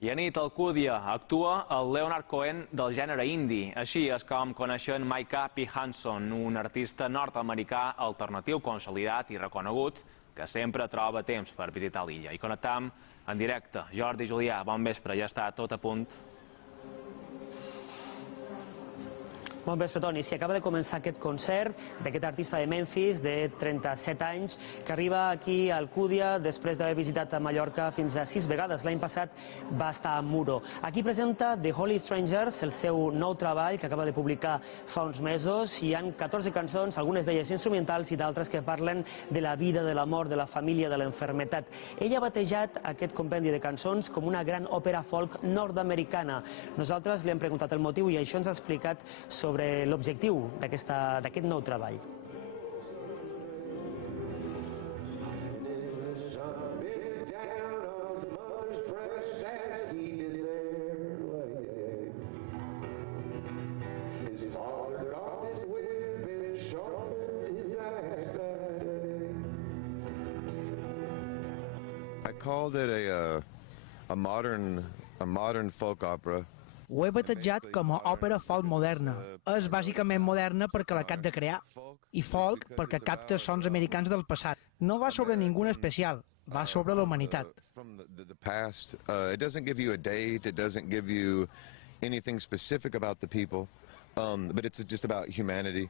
I a nit, a Alcúdia, actua el Leonard Cohen del gènere indie. Així és com coneixen Micah P. Hanson, un artista nord-americà alternatiu consolidat i reconegut que sempre troba temps per visitar l'illa. I connectam en directe. Jordi Julià, bon vespre, ja està tot a punt. Bon vespre, Toni. Si acaba de començar aquest concert d'aquest artista de Memphis de 37 anys que arriba aquí a Alcúdia després d'haver visitat a Mallorca fins a 6 vegades. L'any passat va estar a Muro. Aquí presenta The Holy Strangers, el seu nou treball que acaba de publicar fa uns mesos. Hi ha 14 cançons, algunes d'elles instrumentals i d'altres que parlen de la vida, de la mort, de la família, de l'enfermetat. Ella ha batejat aquest compendi de cançons com una gran òpera folk nord-americana. Nosaltres li hem preguntat el motiu i això ens ha explicat sobre l'objectiu d'aquest nou treball. I called it a modern folk opera. Ho he batejat com a òpera folk moderna. És bàsicament moderna perquè l'acab de crear, i folk perquè capta sons americans del passat. No va sobre ningú en especial, va sobre la humanitat. It doesn't give you a date, it doesn't give you anything specific about the people, but it's just about humanity.